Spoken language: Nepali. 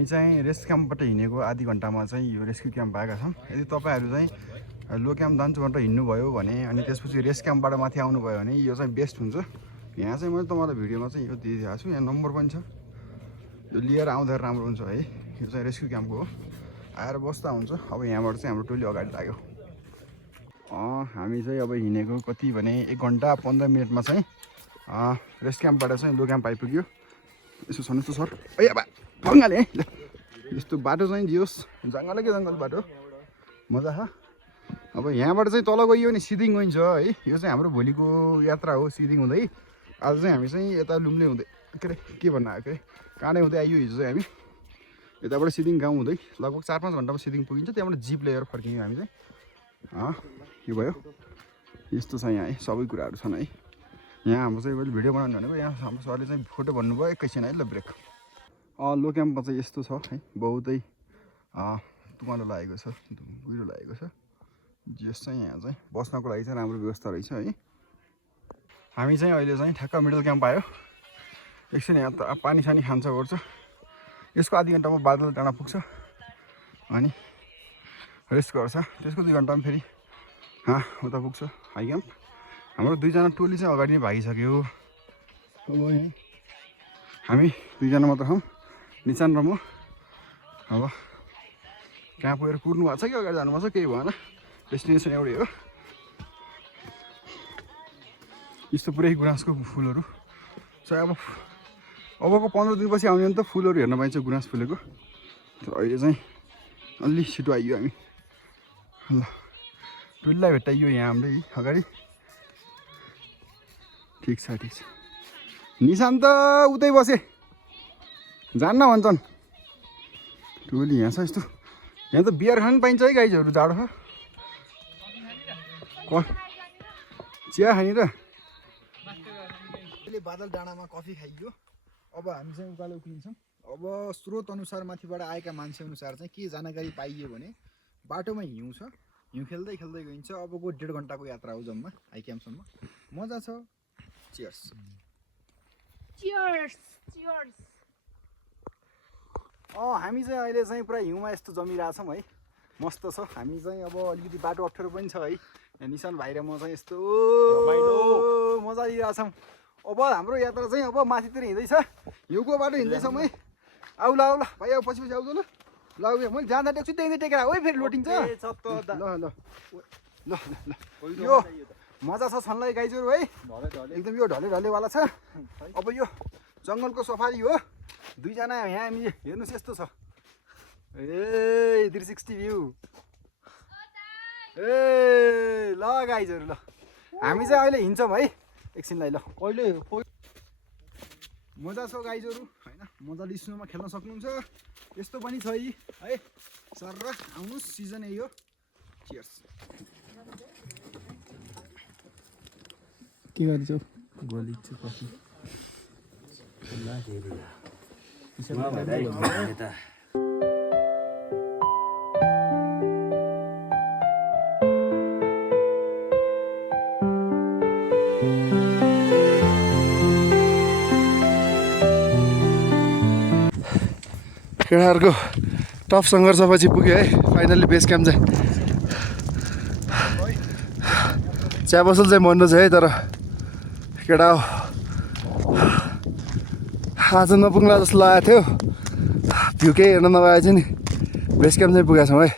हामी चाहिँ रेस्क्यु क्याम्पबाट हिँडेको आधी घन्टामा चाहिँ यो रेस्क्यु क्याम्प आएका छौँ। यदि तपाईँहरू चाहिँ लो क्याम्प जान्छु भनेर हिँड्नुभयो भने अनि त्यसपछि रेस्क्यु क्याम्पबाट माथि आउनुभयो भने यो चाहिँ बेस्ट हुन्छ। यहाँ चाहिँ मैले तपाईँलाई भिडियोमा चाहिँ यो दिइदिएको छु, यहाँ नम्बर पनि छ, यो लिएर आउँदाखेरि राम्रो हुन्छ है। यो चाहिँ रेस्क्यु क्याम्पको हो, आएर बस्दा हुन्छ। अब यहाँबाट चाहिँ हाम्रो टोली अगाडि लाग्यो। हामी चाहिँ अब हिँडेको कति भने 1 घन्टा 15 मिनटमा चाहिँ रेस्क्यु क्याम्पबाट चाहिँ लो क्याम्प आइपुग्यो। यसो छ यस्तो सर ए बा बङ्गाले है यस्तो बाटो चाहिँ दियोस्, जङ्गलकै जङ्गल बाटो मजा छ। अब यहाँबाट चाहिँ तल गइयो भने सिदिङ गइन्छ है। यो चाहिँ हाम्रो भोलिको यात्रा हो, सिदिङ हुँदै। आज चाहिँ हामी चाहिँ यता लुम्ले हुँदै के भन्नु आएको काँडे हुँदै आइयो। हिजो चाहिँ हामी यताबाट सिदिङ गाउँ हुँदै लगभग 4-5 घन्टामा सिदिङ पुगिन्छ। त्यहाँबाट जिप लिएर फर्कियौँ हामी चाहिँ। यो भयो, यस्तो छ यहाँ है, सबै कुराहरू छन् है। यहाँ हाम्रो चाहिँ मैले भिडियो बनाउनु भनेको, यहाँ हाम्रो सरले चाहिँ फोटो भन्नुभयो एकैछिन है। ल ब्रेक। लो क्याम्पमा चाहिँ यस्तो छ है, बहुतै तुमालो लागेको छ, गुइरो लागेको छ। जस चाहिँ यहाँ चाहिँ बस्नको लागि चाहिँ राम्रो व्यवस्था रहेछ है। हामी चाहिँ अहिले चाहिँ ठ्याक्क मिडल क्याम्प आयो। एकछिन यहाँ त पानी सानी खान्छ गर्छ। यसको आधी घन्टामा बादल डाँडा पुग्छ अनि रेस्ट गर्छ। त्यसको 2 घन्टामा फेरि उता पुग्छ हाई क्याम्प। हाम्रो 2जना टोली चाहिँ अगाडि नै भागिसक्यो। अब हामी 2जना मात्र छौँ, निचान र म। अब कहाँ पुगेर कुर्नु भएको छ कि अगाडि जानुपर्छ केही भएन, डेस्टिनेसन एउटै हो। यस्तो पुरै गुराँसको फुलहरू चाहिँ अबको 15 दिनपछि आउने भने त फुलहरू हेर्न पाइन्छ गुराँस फुलेको। तर अहिले चाहिँ अलि छिटो आइयो हामी। ल टोलीलाई भेट्टाइयो यहाँ हाम्रै अगाडि। ठिक छ ठिक छ। निशान्त उतै बसे जान्न भन्छन्। टोली यहाँ छ यस्तो। यहाँ त बियर खानु पाइन्छ है गाइजहरू, जाडो छ। चिया खाने र अहिले बादल डाँडामा कफी खाइयो। अब हामी चाहिँ उकालो उक्लिन्छौँ। अब स्रोत अनुसार माथिबाट आएका मान्छे अनुसार चाहिँ के जानकारी पाइयो भने बाटोमा हिउँ छ, हिउँ खेल्दै खेल्दै गइन्छ। अबको 1.5 घन्टाको यात्रा हो जम्मा हाई क्याम्पसम्म। मजा छ। Cheers cheers cheers. हामी चाहिँ अहिले चाहिँ पुरा हिउँमा यस्तो जमिरहेछौँ है, मस्त छ। हामी चाहिँ अब अलिकति बाटो अप्ठ्यारो पनि छ है। यहाँ निशान भाइ र म चाहिँ यस्तो मजा लिइरहेछौँ। अब हाम्रो यात्रा चाहिँ अब माथितिर हिँड्दैछ, हिउँको बाटो हिँड्दैछौँ है। आउ ल आउ ल भाइ, अब पछि आउँछ ल। ल मैले जाँदा टेक्छु त्यही टेकेर है, फेरि लोटिन्छ। ल ल ल ल यो मजा छ छनलाई गाइजहरू है, एकदम यो ढले ढलेवाला छ। अब यो जङ्गलको सफारी हो। 2जना यहाँ हामी हेर्नुहोस् यस्तो छ ए 360 भ्यू। ए ल गाइजहरू ल हामी चाहिँ अहिले हिँड्छौँ है एकछिनलाई। ल अहिले मजा छ गाइजहरू होइन, मजाले स्नोमा खेल्न सक्नुहुन्छ। यस्तो पनि छ है सर र आउनुहोस्, सिजन यही हो। चियर्स। के गर्छौ? गोली छु कफी। केटाहरूको टफ सङ्घर्षपछि पुग्यो है फाइनल्ली बेस क्याम्प चाहिँ। चिया पसल चाहिँ मन छ है, तर केटा हो आज नपुग्ला जस्तो लागेको थियो। भ्यू केही हेर्न नपाए चाहिँ नि बेस क्याम्प चाहिँ पुगेको छौँ है।